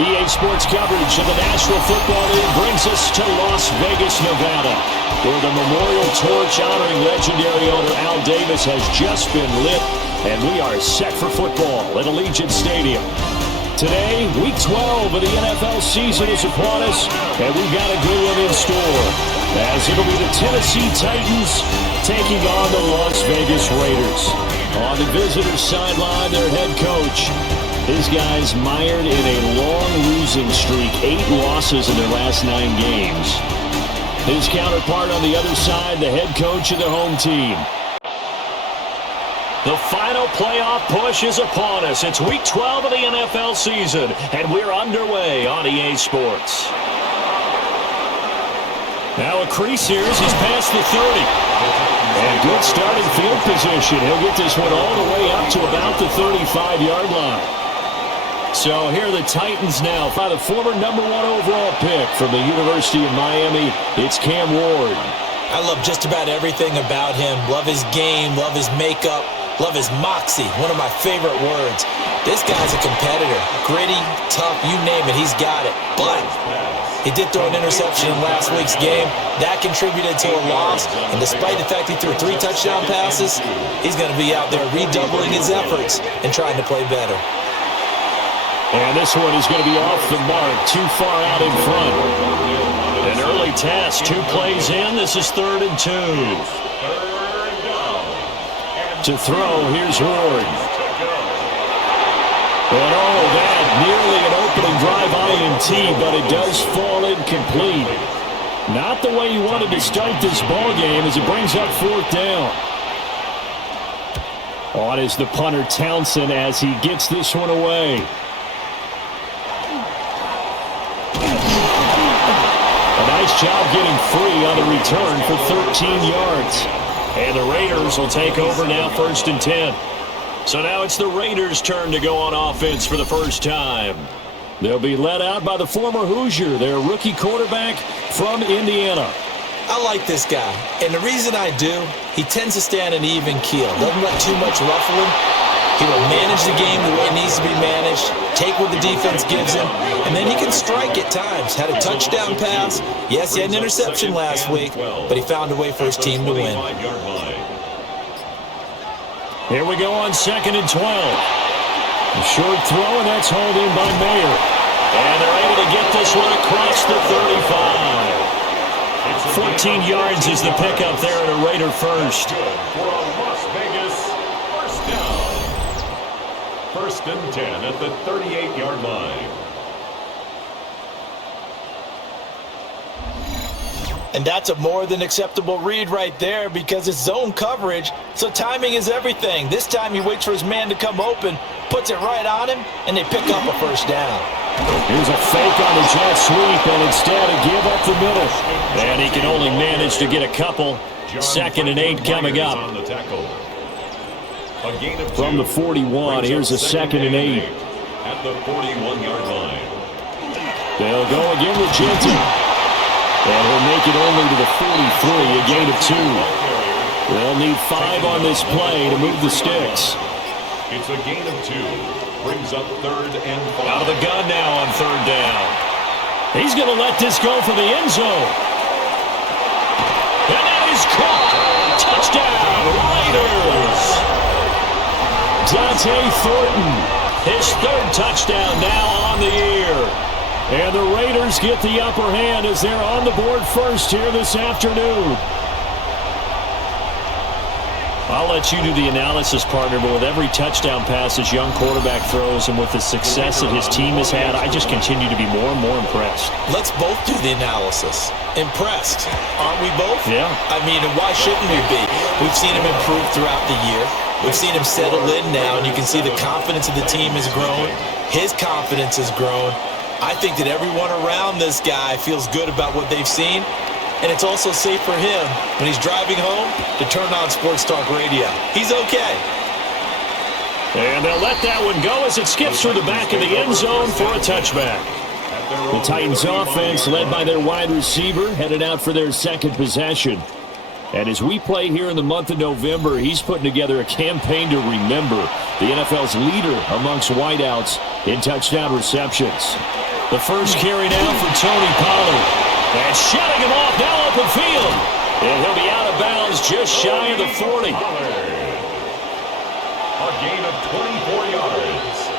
EA Sports coverage of the National Football League brings us to Las Vegas, Nevada, where the memorial torch honoring legendary owner Al Davis has just been lit, and we are set for football at Allegiant Stadium. Today, Week 12 of the NFL season is upon us, and we've got a good one in store, as it'll be the Tennessee Titans taking on the Las Vegas Raiders. On the visitors' sideline, their head coach. His guys mired in a long losing streak, 8 losses in their last 9 games. His counterpart on the other side, the head coach of the home team. The final playoff push is upon us. It's Week 12 of the NFL season, and we're underway on EA Sports. Now a crease here as he's past the 30. And good starting field position. He'll get this one all the way up to about the 35-yard line. So here are the Titans now by the former #1 overall pick from the University of Miami. It's Cam Ward. I love just about everything about him. Love his game, love his makeup, love his moxie, one of my favorite words. This guy's a competitor. Gritty, tough, you name it, he's got it. But he did throw an interception in last week's game. That contributed to a loss. And despite the fact he threw 3 touchdown passes, he's going to be out there redoubling his efforts and trying to play better. And this one is going to be off the mark, too far out in front. An early test, 2 plays in. This is 3rd and 2. To throw, here's Ward. And oh, that nearly an opening drive INT, but it does fall incomplete. Not the way you wanted to start this ball game as it brings up 4th down. On is the punter Townsend as he gets this one away. Nice job getting free on the return for 13 yards. And the Raiders will take over now, 1st and 10. So now it's the Raiders' turn to go on offense for the first time. They'll be led out by the former Hoosier, their rookie quarterback from Indiana. I like this guy, and the reason I do, he tends to stay on an even keel. Doesn't let too much ruffle him. He will manage the game the way it needs to be managed, take what the defense gives him, and then he can strike at times. Had a touchdown pass. Yes, he had an interception last week, but he found a way for his team to win. Here we go on 2nd and 12. A short throw, and that's hauled in by Mayer. And they're able to get this one across the 35. 14 yards is the pickup there at a Raider first. First and 10 at the 38-yard line. And that's a more than acceptable read right there because it's zone coverage, so timing is everything. This time he waits for his man to come open, puts it right on him, and they pick up a 1st down. Here's a fake on the jet sweep, and instead a give up the middle. And he can only manage to get a couple. 2nd and 8 coming up. From the 41, here's a 2nd and 8. At the 41-yard line. They'll go again with Genty. And he'll make it only to the 43, a gain of 2. They'll need 5 on this play to move the sticks. It's a gain of 2. Brings up 3rd and 5. Out of the gun now on 3rd down. He's going to let this go for the end zone. And that is caught. Touchdown, Raiders. Dante Thornton, his 3rd touchdown now on the year. And the Raiders get the upper hand as they're on the board first here this afternoon. I'll let you do the analysis, partner, but with every touchdown pass this young quarterback throws and with the success that his team has had, I just continue to be more and more impressed. Let's both do the analysis. Impressed. Aren't we both? Yeah. I mean, and why shouldn't we be? We've seen him improve throughout the year. We've seen him settle in now, and you can see the confidence of the team has grown. His confidence has grown. I think that everyone around this guy feels good about what they've seen, and it's also safe for him when he's driving home to turn on Sports Talk Radio. He's okay. And they'll let that one go as it skips through the back of the end zone for a touchback. The Titans offense, led by their wide receiver, headed out for their 2nd possession. And as we play here in the month of November, he's putting together a campaign to remember, the NFL's leader amongst wideouts in touchdown receptions. The first carry now for Tony Pollard. And shutting him off now open field. And he'll be out of bounds just shy of the 40. A gain of 24 yards.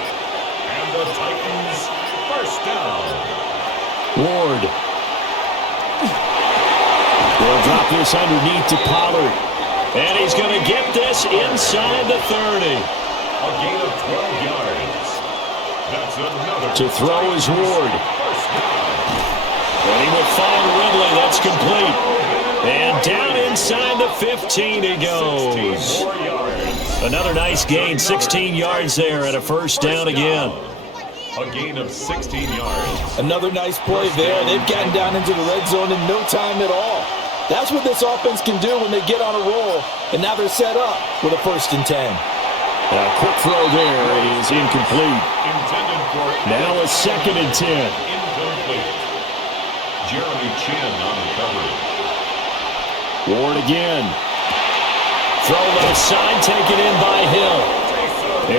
And the Titans first down. Ward. They'll drop this underneath to Pollard. And he's going to get this inside the 30. A gain of 12 yards. That's another. To throw is Ward. And he will find Ridley. That's complete. And down inside the 15 he goes. Another nice gain, 16 yards there, and a first down again. A gain of 16 yards. Another nice play there. They've gotten down into the red zone in no time at all. That's what this offense can do when they get on a roll. And now they're set up with a 1st and 10. A quick throw there is incomplete. Now a 2nd and 10. Incomplete. Jeremy Chin on the coverage. Ward again. Throw left side, taken in by Hill.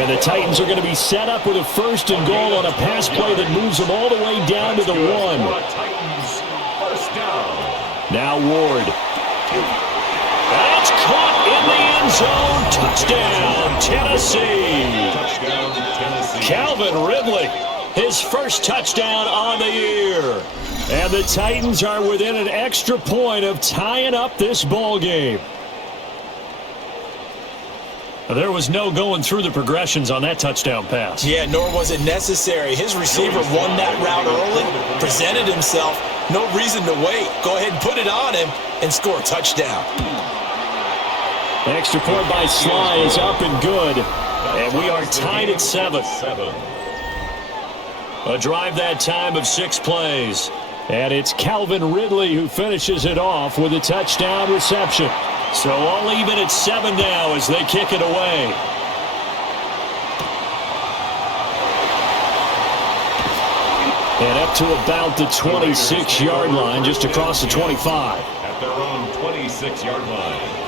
And the Titans are going to be set up with a 1st and goal on a pass play that moves them all the way down to the 1. Titans first down. Now Ward. That's caught in the end zone. Touchdown, Tennessee. Touchdown, Tennessee. Calvin Ridley, his first touchdown on the year. And the Titans are within an extra point of tying up this ball game. There was no going through the progressions on that touchdown pass. Yeah, nor was it necessary. His receiver won that route early, presented himself. No reason to wait. Go ahead and put it on him and score a touchdown. The extra point by Sly is up and good. And we are tied at 7. A drive that time of 6 plays. And it's Calvin Ridley who finishes it off with a touchdown reception. So all even at 7 now as they kick it away. And up to about the 26-yard line, just across the 25. At their own 26-yard line.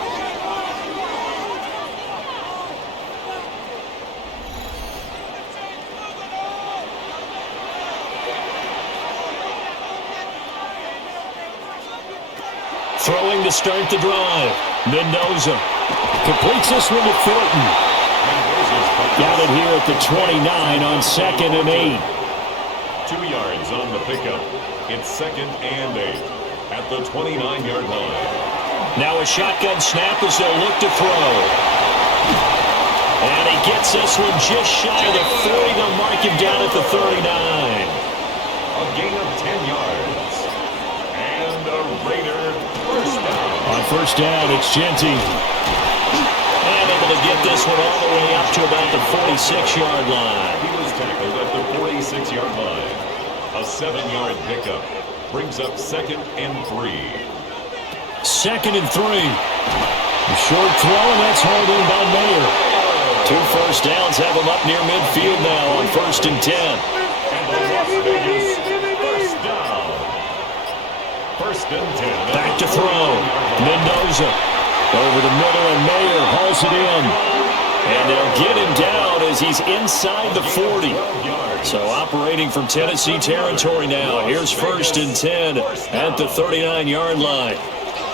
Throwing to start the drive. Mendoza completes this one to Thornton. Got it here at the 29 on 2nd and 8. 2 yards on the pickup. It's 2nd and 8 at the 29-yard line. Now a shotgun snap as they'll look to throw. And he gets this one just shy of the 40. They'll mark him down at the 39. A gain of 10 yards. And a Raider first down. On first down, it's Genty. And able to get this one all the way up to about the 46-yard line. He was tackled at the 46-yard line. A 7-yard pickup brings up 2nd and 3. 2nd and 3. A short throw, and that's hauled in by Mayer. 2 first downs have him up near midfield now on 1st and 10. And the Las Vegas first down. 1st and 10. Back to throw. Mendoza over the middle, and Mayer hauls it in. And they'll get him down as he's inside the 40. So operating from Tennessee territory now. Here's 1st and 10 at the 39-yard line.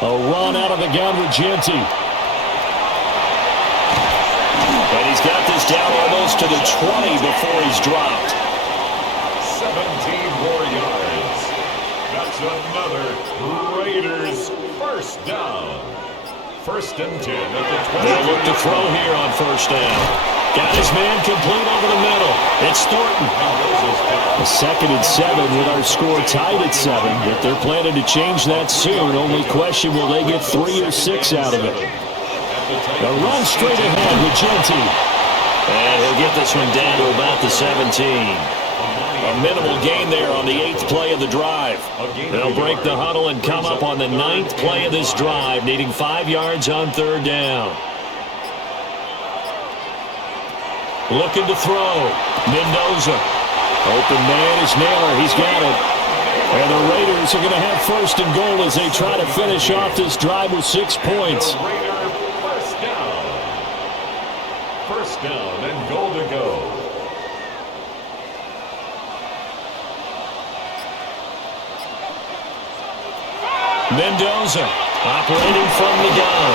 A run out of the gun with Genty. And he's got this down almost to the 20 before he's dropped. 17 more yards. That's another Raiders first down. 1st and 10 at the 20. They'll look to throw here on 1st down. Got his man complete over the middle. It's Thornton. A 2nd and 7 with our score tied at 7. But they're planning to change that soon. Only question, will they get 3 or 6 out of it? A run straight ahead with Genty. And he'll get this one down to about the 17. A minimal gain there on the 8th play of the drive. They'll break the huddle and come up on the 9th play of this drive, needing 5 yards on 3rd down. Looking to throw. Mendoza. Open man is Naylor. He's got it. And the Raiders are going to have 1st and goal as they try to finish off this drive with 6 points. Raider first down. 1st down and goal to go. Mendoza operating from the gun.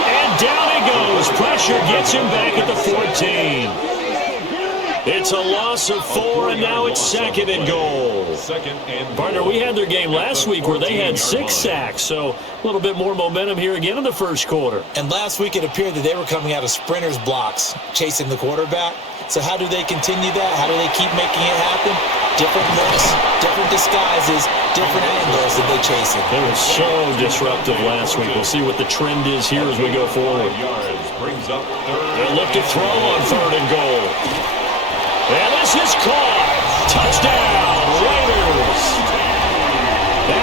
And down he goes. Pressure gets him back at the 14. It's a loss of 4, and now it's 2nd and goal. Partner, we had their game last week where they had 6 sacks, so a little bit more momentum here again in the first quarter. And last week it appeared that they were coming out of sprinters blocks, chasing the quarterback. So how do they continue that? How do they keep making it happen? Different looks, different disguises, different angles that they chase it. They were so disruptive last week. We'll see what the trend is here as we go forward. They look to throw on 3rd and goal. And this is caught. Touchdown, Raiders.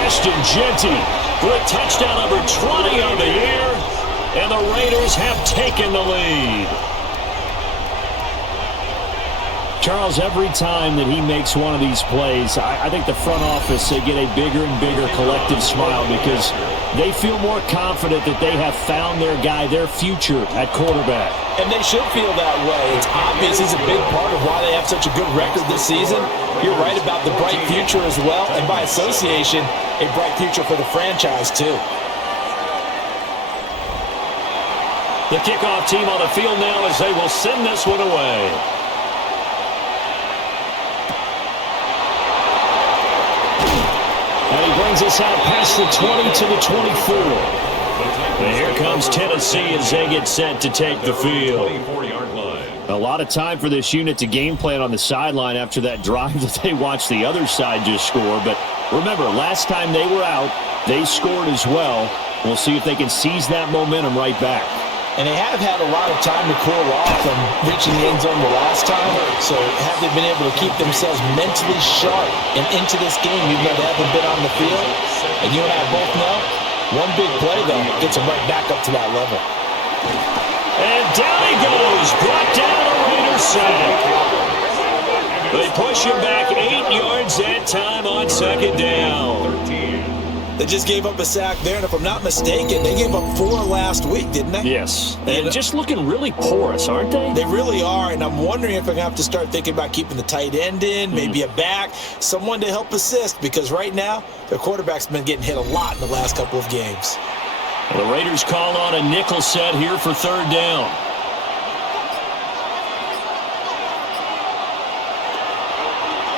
Ashton Genty for a touchdown number 20 on the year. And the Raiders have taken the lead. Charles, every time that he makes one of these plays, I think the front office, they get a bigger and bigger collective smile because they feel more confident that they have found their guy, their future at quarterback. And they should feel that way. It's obvious he's a big part of why they have such a good record this season. You're right about the bright future as well, and by association, a bright future for the franchise too. The kickoff team on the field now as they will send this one away. And he brings us out past the 20 to the 24. And here comes Tennessee as they get set to take the field. A lot of time for this unit to game plan on the sideline after that drive that they watched the other side just score. But remember, last time they were out, they scored as well. We'll see if they can seize that momentum right back. And they have had a lot of time to cool off from reaching the end zone the last time. So have they been able to keep themselves mentally sharp and into this game even though they haven't been on the field? And you and I both know, one big play, though, gets them right back up to that level. And down he goes. Brought down a Raider sack. They push him back 8 yards that time on 2nd down. They just gave up a sack there, and if I'm not mistaken, they gave up 4 last week, didn't they? Yes, and just looking really porous, aren't they? They really are, and I'm wondering if I'm going to have to start thinking about keeping the tight end in, maybe a back, someone to help assist, because right now, their quarterback's been getting hit a lot in the last couple of games. The Raiders call on a nickel set here for 3rd down.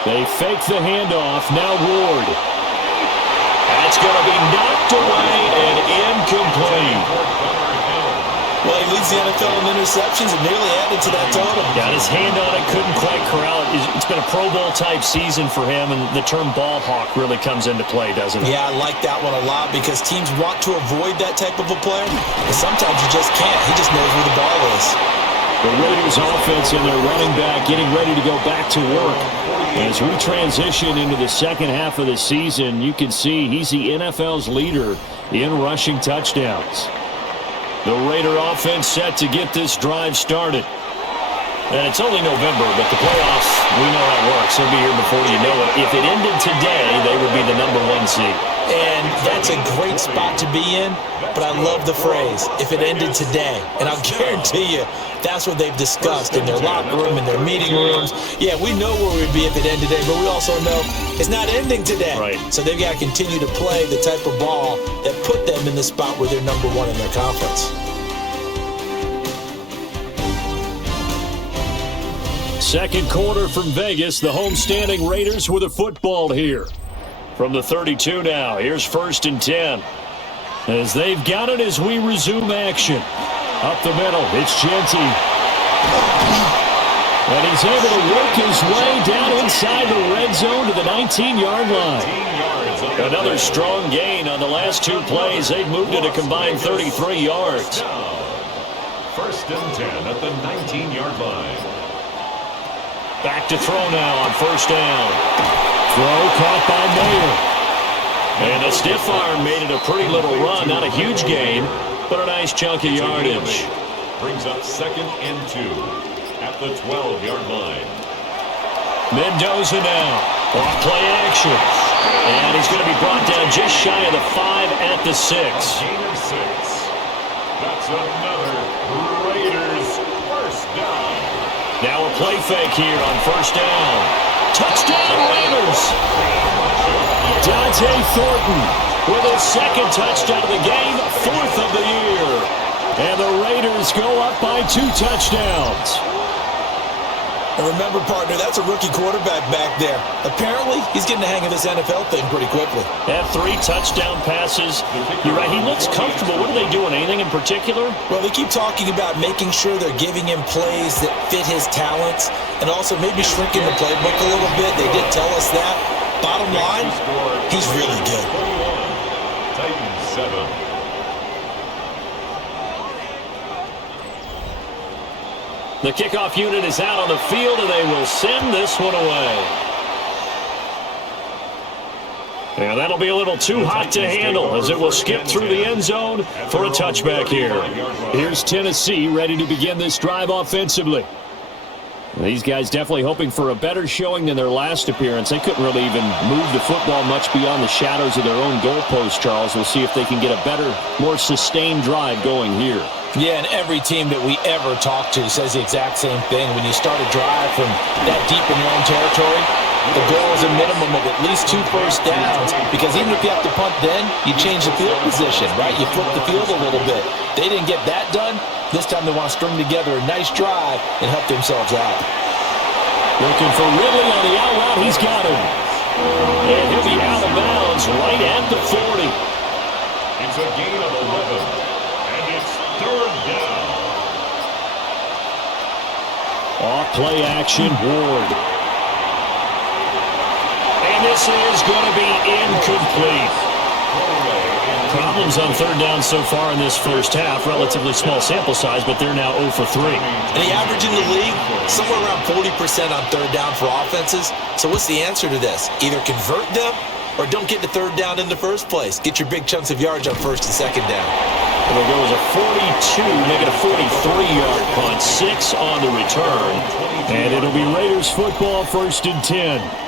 They fake the handoff, now Ward. That's going to be knocked away and incomplete. Well, he leads the NFL in interceptions and nearly added to that total. Got his hand on it, couldn't quite corral it. It's been a Pro Bowl-type season for him, and the term ball hawk really comes into play, doesn't it? Yeah, I like that one a lot because teams want to avoid that type of a player, but sometimes you just can't. He just knows where the ball is. The Raiders offense and their running back getting ready to go back to work. As we transition into the second half of the season, you can see he's the NFL's leader in rushing touchdowns. The Raider offense set to get this drive started. And it's only November, but the playoffs, we know how it works. They'll be here before you know it. If it ended today, they would be the #1 seed. And that's a great spot to be in, but I love the phrase, if it ended today. And I'll guarantee you, that's what they've discussed in their locker room, in their meeting rooms. Yeah, we know where we'd be if it ended today, but we also know it's not ending today. Right. So they've got to continue to play the type of ball that put them in the spot where they're #1 in their conference. Second quarter from Vegas, the homestanding Raiders with a football here. From the 32 now, here's 1st and 10. As they've got it as we resume action. Up the middle, it's Genty. And he's able to work his way down inside the red zone to the 19-yard line. Another strong gain on the last 2 plays. They've moved it a combined 33 yards. 1st and 10 at the 19-yard line. Back to throw now on 1st down. Throw caught by Mayer. And a stiff arm made it a pretty little run. Not a huge gain, but a nice chunk of yardage. Brings up 2nd and 2 at the 12-yard line. Mendoza now. Off play action. And he's going to be brought down just shy of the 5 at the 6. Gain of 6. That's another Raiders 1st down. Now a play fake here on 1st down. Touchdown Raiders! Dante T.J. Thornton with his second touchdown of the game, 4th of the year. And the Raiders go up by 2 touchdowns. And remember, partner, that's a rookie quarterback back there. Apparently, he's getting the hang of this NFL thing pretty quickly. Had 3 touchdown passes. You're right, he looks comfortable. What are they doing? Anything in particular? Well, they keep talking about making sure they're giving him plays that fit his talents and also maybe shrinking the playbook a little bit. They did tell us that. Bottom line, he's really good. Titans 7. The kickoff unit is out on the field, and they will send this one away. And that'll be a little too hot to handle as it will skip through the end zone for a touchback here. Here's Tennessee ready to begin this drive offensively. These guys definitely hoping for a better showing than their last appearance. They couldn't really even move the football much beyond the shadows of their own goalpost, Charles. We'll see if they can get a better, more sustained drive going here. Yeah, and every team that we ever talk to says the exact same thing. When you start a drive from that deep in your own territory, the goal is a minimum of at least 2 first downs, because even if you have to punt then, you change the field position, right? You flip the field a little bit. They didn't get that done. This time they want to string together a nice drive and help themselves out. Looking for Ridley on the out route. He's got him. And he'll be out of bounds right at the 40. It's a gain of 11. And it's 3rd down. Off play action, Ward. And this is going to be incomplete. Problems on 3rd down so far in this first half. Relatively small sample size, but they're now 0 for 3. And the average in the league, somewhere around 40% on 3rd down for offenses. So what's the answer to this? Either convert them or don't get to 3rd down in the first place. Get your big chunks of yards on 1st and 2nd down. It'll go as a 42, make it a 43-yard punt, 6 on the return. And it'll be Raiders football, 1st and 10.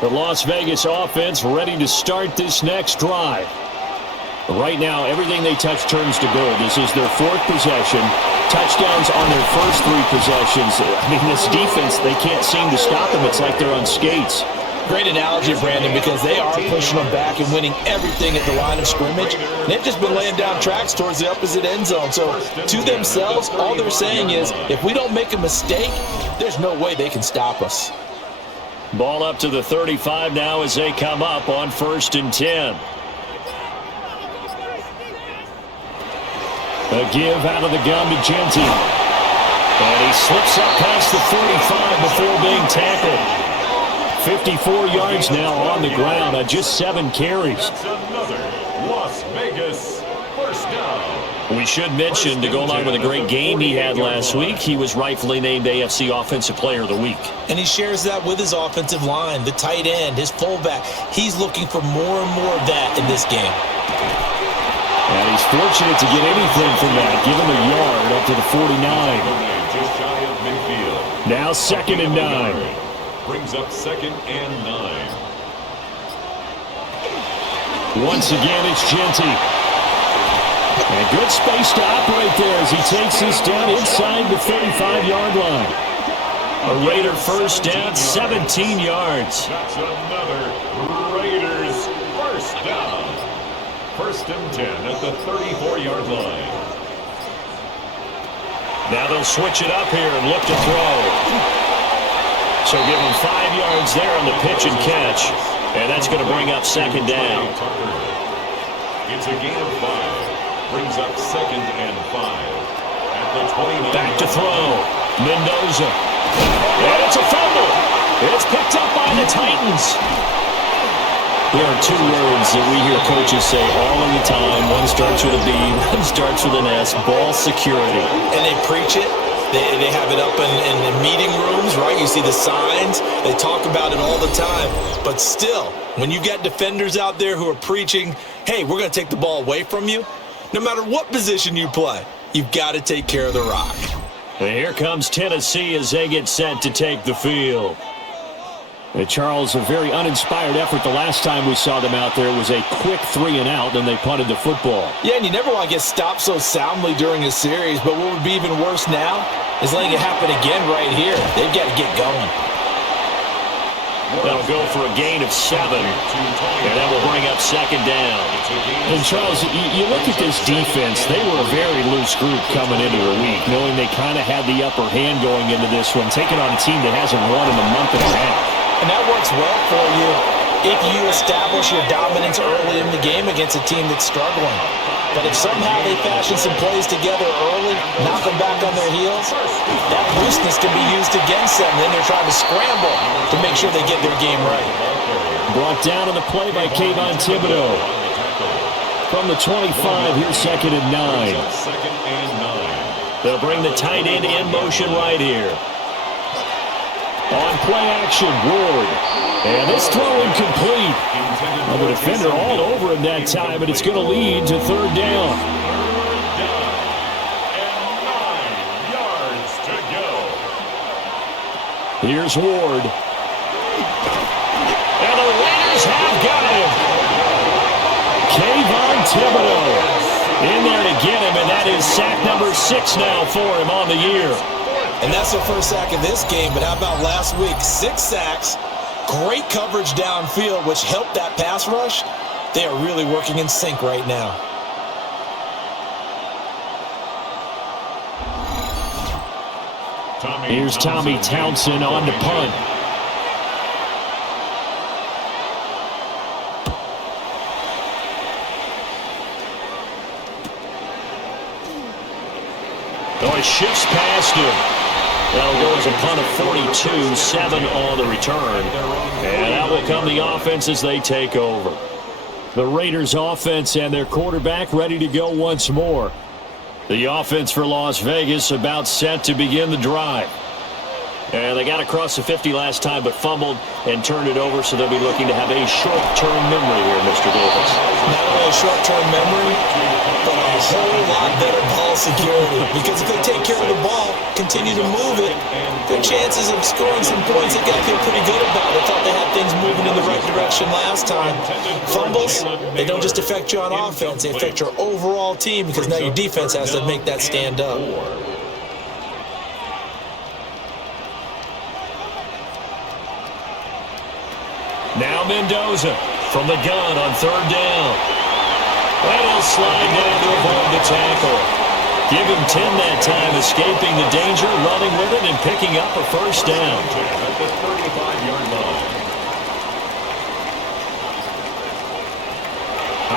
The Las Vegas offense ready to start this next drive. Right now, everything they touch turns to gold. This is their 4th possession. Touchdowns on their first 3 possessions. I mean, this defense, they can't seem to stop them. It's like they're on skates. Great analogy, Brandon, because they are pushing them back and winning everything at the line of scrimmage. They've just been laying down tracks towards the opposite end zone. So to themselves, all they're saying is, if we don't make a mistake, there's no way they can stop us. Ball up to the 35 now as they come up on 1st and 10. A give out of the gun to Genty. And he slips up past the 45 before being tackled. 54 yards now on the ground on just 7 carries. That's another Las Vegas 1st down. We should mention, to go along with a great game he had last week, he was rightfully named AFC Offensive Player of the Week. And he shares that with his offensive line, the tight end, his fullback. He's looking for more and more of that in this game. And he's fortunate to get anything from that. Give him a yard up to the 49. Just shy of midfield. Now 2nd and 9. Brings up 2nd and 9. Once again, it's Genty. And good space to operate there as he takes this down inside the 35-yard line. A Raider first down, 17 yards. That's another Raiders 1st down. 1st and 10 at the 34-yard line. Now they'll switch it up here and look to throw. So give him 5 yards there on the pitch and catch. And that's going to bring up 2nd down. It's a gain of 5. Brings up 2nd and 5 at the 29. Back to throw. Mendoza. And it's a fumble. It's picked up by the Titans. There are 2 words that we hear coaches say all of the time. One starts with a B, one starts with an S. Ball security. And they preach it. They have it up in the meeting rooms, right? You see the signs. They talk about it all the time. But still, when you got defenders out there who are preaching, hey, we're going to take the ball away from you, no matter what position you play, you've got to take care of the rock. And here comes Tennessee as they get set to take the field. Charles, a very uninspired effort. The last time we saw them out there was a quick 3 and out, then they punted the football. Yeah, and you never want to get stopped so soundly during a series, but what would be even worse now is letting it happen again right here. They've got to get going. That'll go for a gain of 7. And that will bring up second down. And Charles, you look at this defense, they were a very loose group coming into the week, knowing they kind of had the upper hand going into this one, taking on a team that hasn't won in a month and a half. And that works well for you if you establish your dominance early in the game against a team that's struggling. But if somehow they fashion some plays together early, knock them back on their heels, that looseness can be used against them. Then they're trying to scramble to make sure they get their game right. Brought down on the play by Kayvon Thibodeau. From the 25, here's 2nd and 9. They'll bring the tight end in motion right here. On play action, Ward. And this throw incomplete. And the defender all over him that time, but it's going to lead to 3rd down. And 9 yards to go. Here's Ward. And the Raiders have got him. Kayvon Thibodeau In there to get him, and that is sack number 6 now for him on the year. And that's the first sack of this game, but how about last week? 6 sacks, great coverage downfield, which helped that pass rush. They are really working in sync right now. Here's Tommy Townsend on the punt. Oh, it shifts past him. That'll go as a punt of 42, 7 on the return. And out will come the offense as they take over. The Raiders offense and their quarterback ready to go once more. The offense for Las Vegas about set to begin the drive. And they got across the 50 last time but fumbled and turned it over, so they'll be looking to have a short-term memory here, Mr. Davis. Not only a short-term memory, but a whole lot better ball security. Because if they take care of the ball, continue to move it, their chances of scoring some points, they got to feel pretty good about it. Thought they had things moving in the right direction last time. Fumbles, they don't just affect you on offense, they affect your overall team because now your defense has to make that stand up. Now Mendoza from the gun on 3rd down. And he'll slide down to avoid the tackle. Give him 10 that time, escaping the danger, running with it, and picking up a 1st down. At the 35-yard line.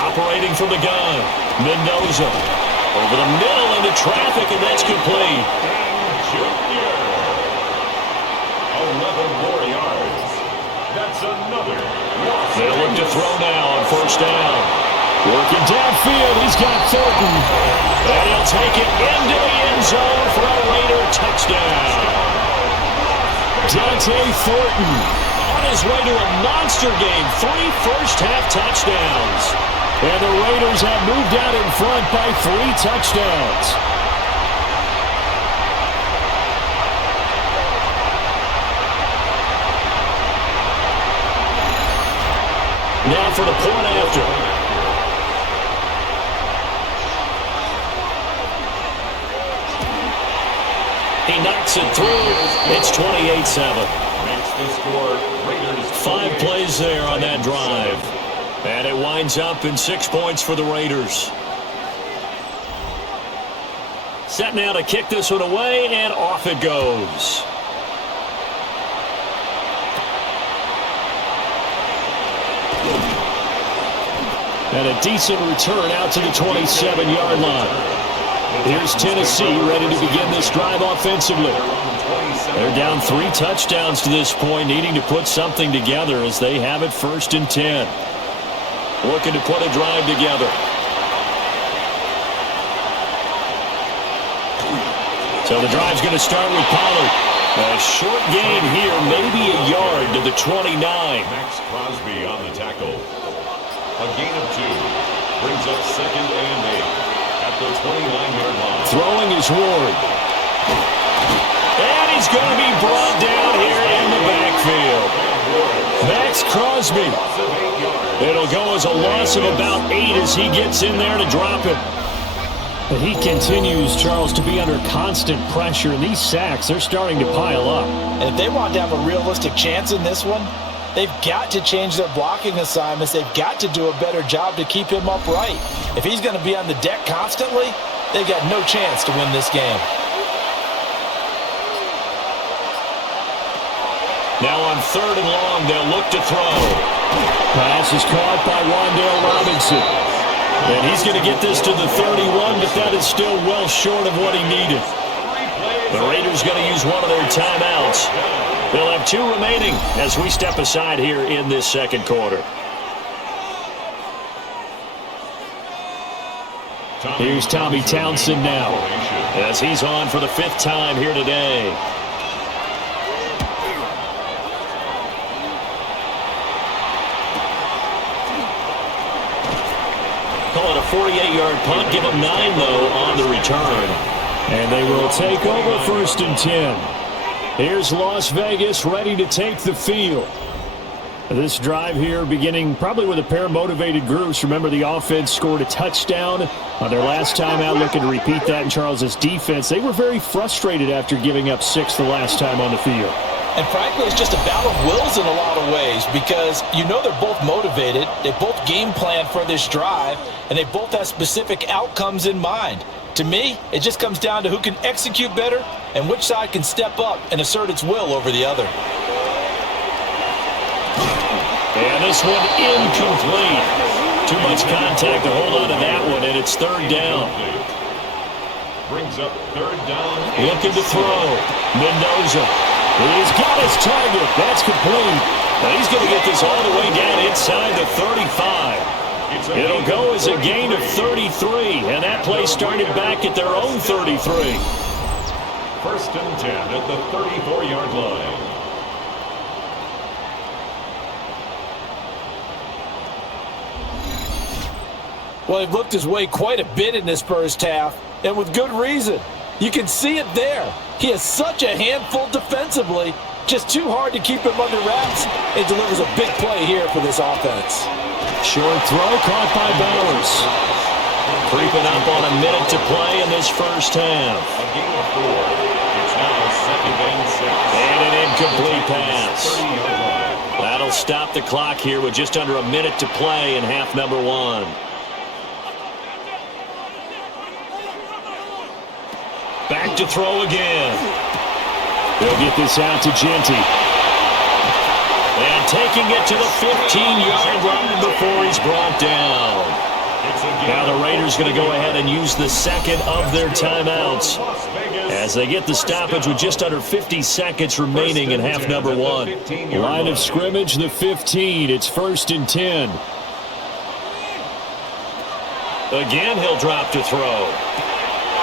Operating from the gun, Mendoza. Over the middle into traffic, and that's complete. And Junior. 11 more yards. That's another loss. They'll look to throw now on 1st down. Working downfield, he's got Thornton. And he'll take it into the end zone for a Raider touchdown. Dante Thornton On his way to a monster game, 3 first-half touchdowns. And the Raiders have moved out in front by 3 touchdowns. Now for the point after. He knocks it through. It's 28-7. Makes the score. Raiders 5 plays there on that drive. And it winds up in 6 points for the Raiders. Set now to kick this one away, and off it goes. And a decent return out to the 27-yard line. Here's Tennessee ready to begin this drive offensively. They're down 3 touchdowns to this point, needing to put something together as they have it 1st and 10. Looking to put a drive together. So the drive's going to start with Pollard. A short gain here, maybe a yard to the 29. Max Crosby on the tackle. A gain of 2. Brings up 2nd and 8 at the 29-yard line. Throwing is Ward. And he's going to be brought down here in the backfield. Max Crosby. It'll go as a loss of about 8 as he gets in there to drop it. But he continues, Charles, to be under constant pressure, and these sacks are starting to pile up. And if they want to have a realistic chance in this one, They've got to change their blocking assignments. They've got to do a better job to keep him upright. If he's going to be on the deck constantly, they've got no chance to win this game. Now on 3rd and long, they'll look to throw. Pass is caught by Wan'Dale Robinson. And he's going to get this to the 31, but that is still well short of what he needed. The Raiders going to use one of their timeouts. They'll have 2 remaining as we step aside here in this second quarter. Here's Tommy Townsend now as he's on for the 5th time here today. Call it a 48-yard punt. Give them 9, though, on the return. And they will take over 1st and 10. Here's Las Vegas ready to take the field. This drive here beginning probably with a pair of motivated groups. Remember, the offense scored a touchdown on their last time out, looking to repeat that in Charles's defense. They were very frustrated after giving up 6 the last time on the field. And frankly, it's just a battle of wills in a lot of ways because you know they're both motivated. They both game plan for this drive, and they both have specific outcomes in mind. To me, it just comes down to who can execute better and which side can step up and assert its will over the other. And this one incomplete. Too much contact to hold on to that one, and it's 3rd down. Brings up 3rd down. Looking to throw. Mendoza. He's got his target. That's complete. Now he's going to get this all the way down inside the 35. It'll go as a gain of 33, and that play started back at their own 33. 1st and 10 at the 34-yard line. Well, he looked his way quite a bit in this first half, and with good reason. You can see it there. He has such a handful defensively, just too hard to keep him under wraps. It delivers a big play here for this offense. Short throw caught by Bowers. Creeping up on a minute to play in this first half. A gain of 4. It's now 2nd and 6. And an incomplete pass. That'll stop the clock here with just under a minute to play in half number 1. Back to throw again. They'll get this out to Genty. And taking it to the 15-yard line before he's brought down. Now the Raiders going to go ahead and use the 2nd of their timeouts as they get the stoppage with just under 50 seconds remaining in half number 1. Line of scrimmage, the 15. It's 1st and 10. Again, he'll drop to throw.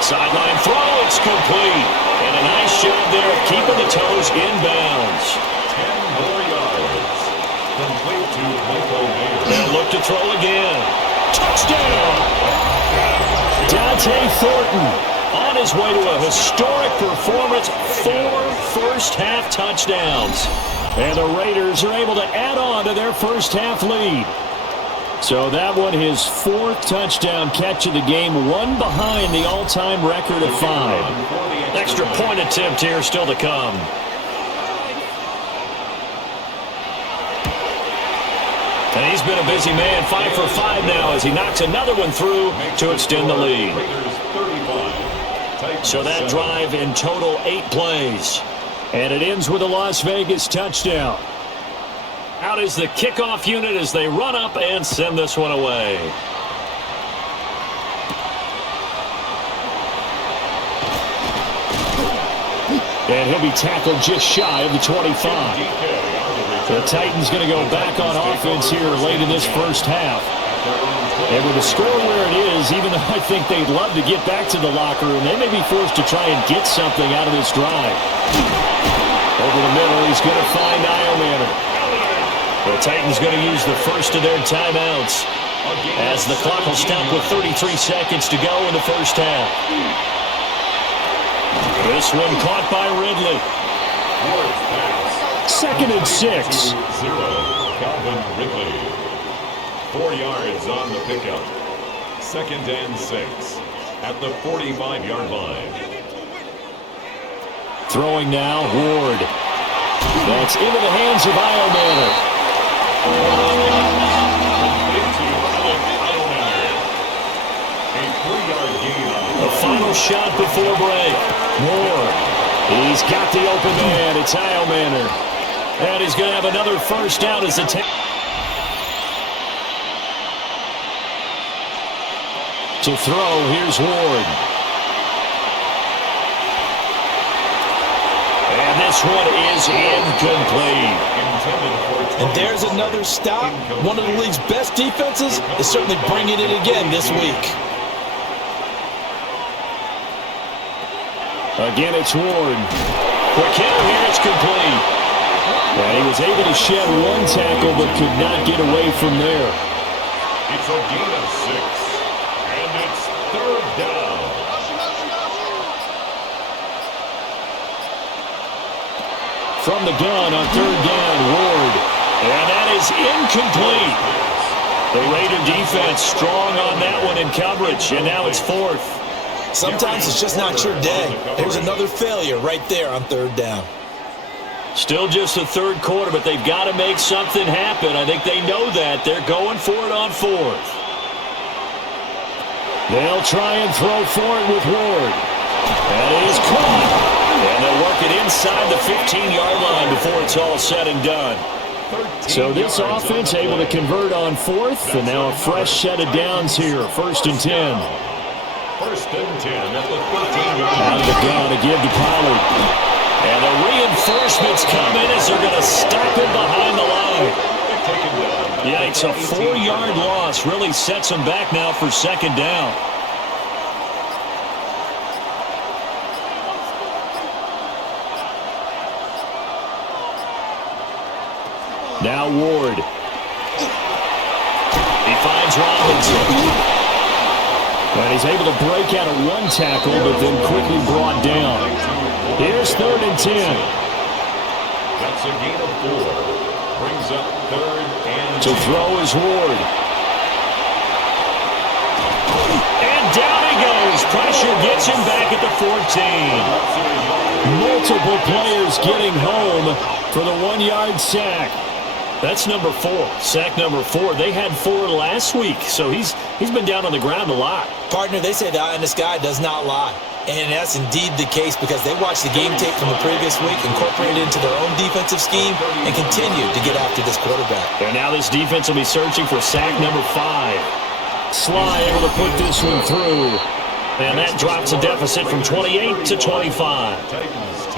Sideline throw, it's complete. And a nice job there of keeping the toes inbounds. 10 more yards. Complete to Michael Mayer. They'll look to throw again. Touchdown! Dante Thornton on his way to a historic performance. 4 first-half touchdowns. And the Raiders are able to add on to their first-half lead. So that one, his 4th touchdown catch of the game, one behind the all-time record of 5. Extra point attempt here still to come. And he's been a busy man, 5 for 5 now as he knocks another one through to extend the lead. So that drive in total 8 plays. And it ends with a Las Vegas touchdown. Out is the kickoff unit as they run up and send this one away. And he'll be tackled just shy of the 25. The Titans going to go back on offense here late in this first half. And with the score where it is, even though I think they'd love to get back to the locker room, they may be forced to try and get something out of this drive. Over the middle, he's going to find Iomanner. The Titans going to use the first of their timeouts as the clock will stop with 33 seconds to go in the first half. This one caught by Ridley. 2nd and 6. Calvin Ridley. 4 yards on the pickup. 2nd and 6 at the 45-yard line. Throwing now, Ward. That's into the hands of Iomanner. The final shot before break. Ward. He's got the open man. It's Heilmanner. And he's going to have another first down as the to throw. Here's Ward. And this one is incomplete. And there's another stop. One of the league's best defenses is certainly bringing it again this week. Again, it's Ward. Quick hitter here, it's complete. And he was able to shed one tackle but could not get away from there. It's a gain of 6, and it's third down. From the gun on third down, Ward. And that is incomplete. The Raider defense strong on that one in coverage, and now it's fourth. Sometimes it's just not your day. There's another failure right there on third down. Still just the third quarter, but they've got to make something happen. I think they know that. They're going for it on fourth. They'll try and throw for it with Ward. That is caught. And they'll work it inside the 15-yard line before it's all said and done. So this offense able to convert on fourth, and now a fresh set of downs here. 1st and 10. First and 10 at the 15-yard line. Out of the gun to give to Pollard. And the reinforcements come in as they're going to stop him behind the line. Yeah, it's a 4-yard loss. Really sets him back now for second down. Now Ward. He finds Robinson. And he's able to break out of one tackle, but then quickly brought down. Here's 3rd and 10. That's a gain of 4. Brings up 3rd and 10. To throw is Ward. And down he goes. Pressure gets him back at the 14. Multiple players getting home for the 1-yard sack. That's number 4. Sack number 4. They had 4 last week, so he's been down on the ground a lot. Partner, they say the eye in the sky does not lie. And that's indeed the case because they watched the game tape from the previous week, incorporated it into their own defensive scheme, and continued to get after this quarterback. And now this defense will be searching for sack number 5. Sly able to put this one through. And that drops a deficit from 28 to 25.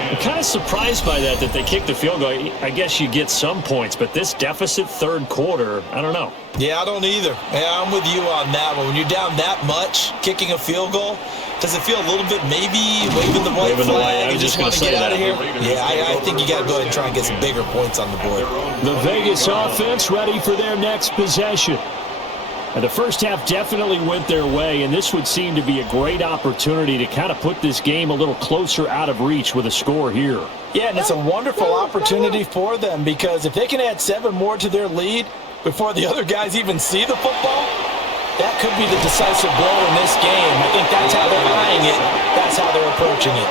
I'm kind of surprised by that they kicked the field goal. I guess you get some points, but this deficit third quarter, I don't know. Yeah, I don't either. Yeah, I'm with you on that one. When you're down that much, kicking a field goal, does it feel a little bit maybe waving the white flag and just want to get out of here? Yeah, I think you got to go ahead and try and get some bigger points on the board. The Vegas offense ready for their next possession. And the first half definitely went their way, and this would seem to be a great opportunity to kind of put this game a little closer out of reach with a score here. Yeah, and it's a wonderful opportunity for them because if they can add 7 more to their lead before the other guys even see the football, that could be the decisive blow in this game. I think that's how they're eyeing it. That's how they're approaching it.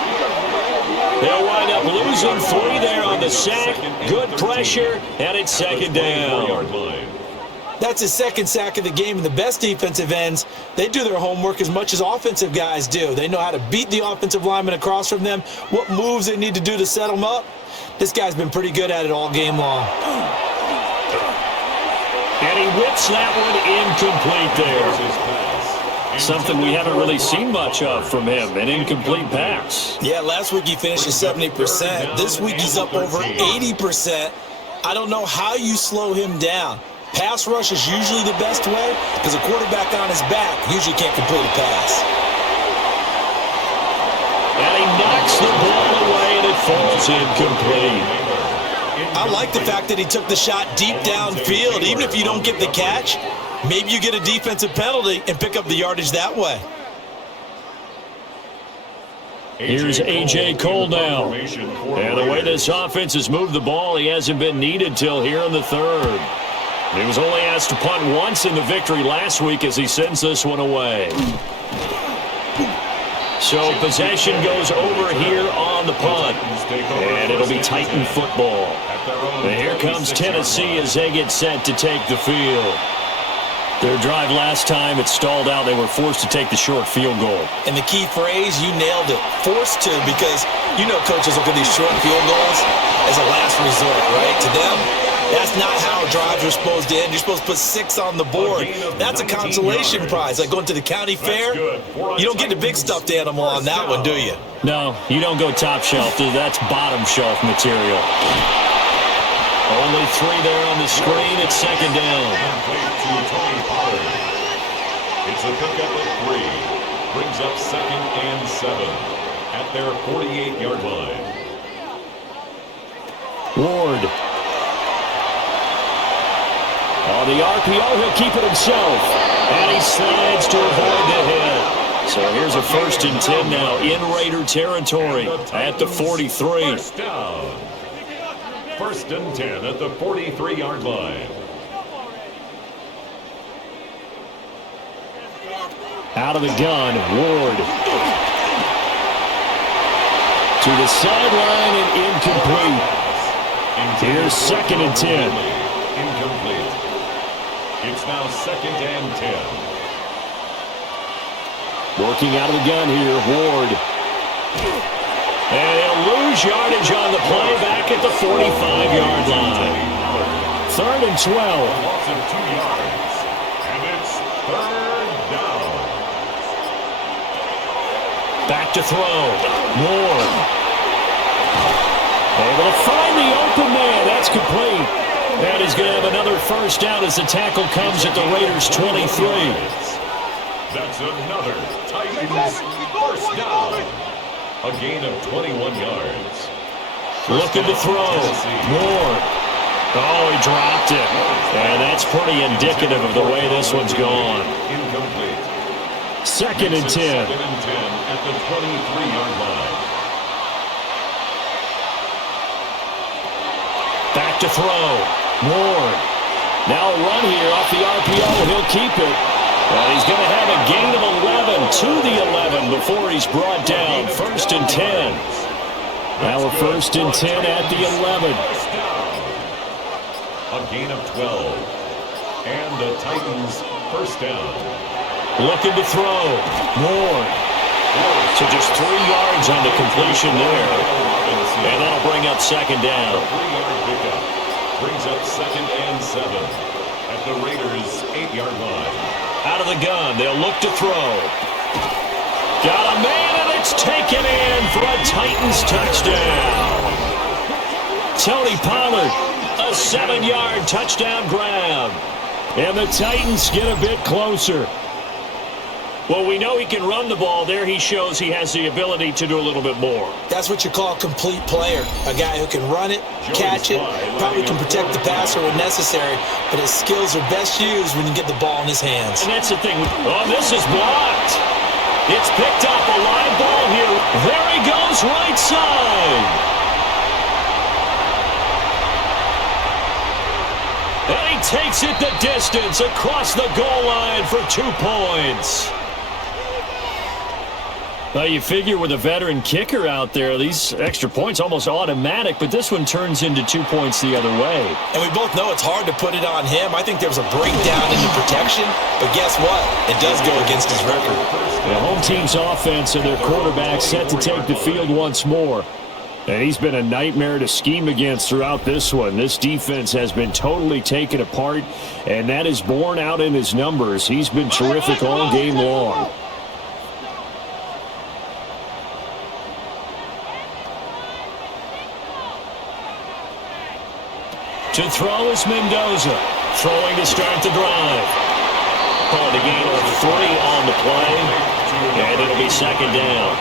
They'll wind up losing 3 there on the sack. Good pressure, and it's second down. That's his second sack of the game, and the best defensive ends, they do their homework as much as offensive guys do. They know how to beat the offensive lineman across from them, what moves they need to do to set them up. This guy's been pretty good at it all game long. And he whips that one incomplete there. Something we haven't really seen much of from him, an incomplete pass. Yeah, last week he finished at 70%. This week he's up over 80%. I don't know how you slow him down. Pass rush is usually the best way because a quarterback on his back usually can't complete a pass. And he knocks the ball away and it falls incomplete. I like the fact that he took the shot deep downfield. Even if you don't get the catch, maybe you get a defensive penalty and pick up the yardage that way. Here's A.J. Cole now. And the way this offense has moved the ball, he hasn't been needed till here in the third. He was only asked to punt once in the victory last week as he sends this one away. So possession goes over here on the punt. And it'll be Titan football. And here comes Tennessee as they get set to take the field. Their drive last time, it stalled out. They were forced to take the short field goal. And the key phrase, you nailed it. Forced to, because you know coaches look at these short field goals as a last resort, right? To them, that's not how drives are supposed to end. You're supposed to put 6 on the board. That's a consolation prize. Like going to the county fair, you don't get the big stuffed animal on that one, do you? No, you don't go top shelf. That's bottom shelf material. Only 3 there on the screen. It's second down. It's a pickup of 3. Brings up 2nd and 7 at their 48-yard line. Ward. On the RPO, he'll keep it himself. And he slides to avoid the hit. So here's a 1st and 10 now in Raider territory at the 43. First down. 1st and 10 at the 43-yard line. Out of the gun, Ward. To the sideline and incomplete. Here's 2nd and 10. Incomplete. It's now 2nd and 10. Working out of the gun here, Ward. And he'll lose yardage on the play back at the 45-yard line. 3rd and 12. Loss of 2 yards. And it's 3rd down. Back to throw. Ward. Able to find the open man. That's complete. And he's going to have another 1st down as the tackle comes at the Raiders' 23. That's another Titans 1st down. A gain of 21 yards. Looking to throw. Ward. Oh, he dropped it. And that's pretty indicative of the way this one's gone. Incomplete. 2nd and 10. 2nd and 10 at the 23-yard line. Back to throw. Ward. Now a run here off the RPO. He'll keep it. And he's going to have a gain of 11 to the 11 before he's brought down. 1st and 10. Now a 1st and 10 at the 11. A gain of 12. And the Titans 1st down. Looking to throw. Ward. So just 3 yards on the completion there. And that'll bring up 2nd down. A 3-yard pickup. Brings up 2nd and 7 at the Raiders' 8-yard line. Out of the gun, they'll look to throw. Got a man, and it's taken in for a Titans touchdown. Tony Pollard, a 7-yard touchdown grab. And the Titans get a bit closer. Well, we know he can run the ball. There he shows he has the ability to do a little bit more. That's what you call a complete player. A guy who can run it, catch it, probably can protect the passer when necessary, but his skills are best used when you get the ball in his hands. And that's the thing. Oh, this is blocked. It's picked up, a live ball here. There he goes, right side. And he takes it the distance across the goal line for 2 points. Well, you figure with a veteran kicker out there, these extra points almost automatic, but this one turns into 2 points the other way. And we both know it's hard to put it on him. I think there was a breakdown in the protection, but guess what? It does go against his record. The home team's offense and their quarterback set to take the field once more. And he's been a nightmare to scheme against throughout this one. This defense has been totally taken apart, and that is borne out in his numbers. He's been terrific all game long. To throw is Mendoza. Throwing to start the drive. Called a gain of 3 on the play. And it'll be 2nd down.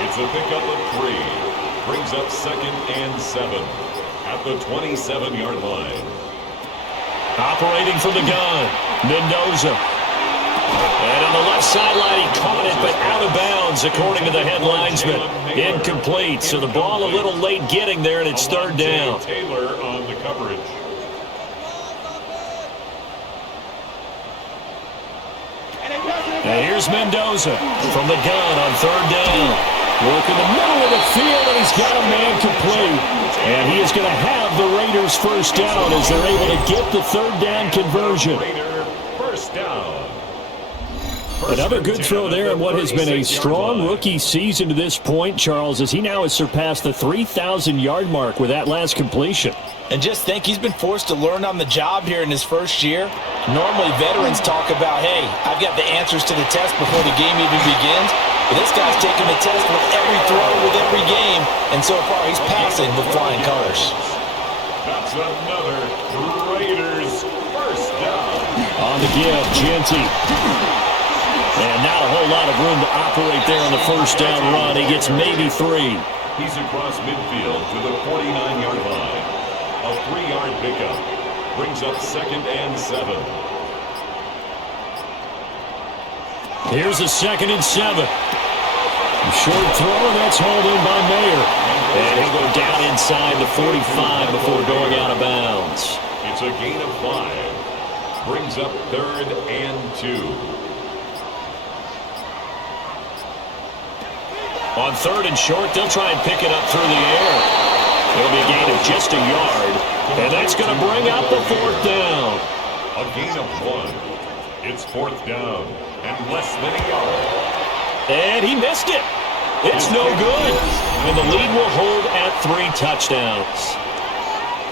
It's a pickup of 3. Brings up 2nd and 7 at the 27-yard line. Operating from the gun. Mendoza. And on the left sideline, he caught it, but out of bounds, according to the head linesman. Incomplete, so the ball a little late getting there, and it's 3rd down. Taylor on the coverage. And here's Mendoza from the gun on third down. Working the middle of the field, and he's got a man complete. And he is going to have the Raiders first down as they're able to get the third down conversion. First down. Another good throw there in what has been a strong rookie season to this point, Charles, as he now has surpassed the 3,000-yard mark with that last completion. And just think, he's been forced to learn on the job here in his first year. Normally, veterans talk about, hey, I've got the answers to the test before the game even begins. But this guy's taking the test with every throw, with every game. And so far, he's passing with flying colors. That's another Raiders first down. On the give, Genty. And not a whole lot of room to operate there on the first down run. He gets maybe 3. He's across midfield to the 49-yard line. A 3-yard pickup brings up 2nd and 7. Here's a 2nd and 7. Short throw, and that's hauled in by Mayer. And he'll go down inside the 45 before going out of bounds. It's a gain of 5. Brings up 3rd and 2. On 3rd and short, they'll try and pick it up through the air. It'll be a gain of just a yard, and that's going to bring out the 4th down. A gain of 1. It's 4th down and less than a yard. And he missed it. It's no good. And the lead will hold at 3 touchdowns.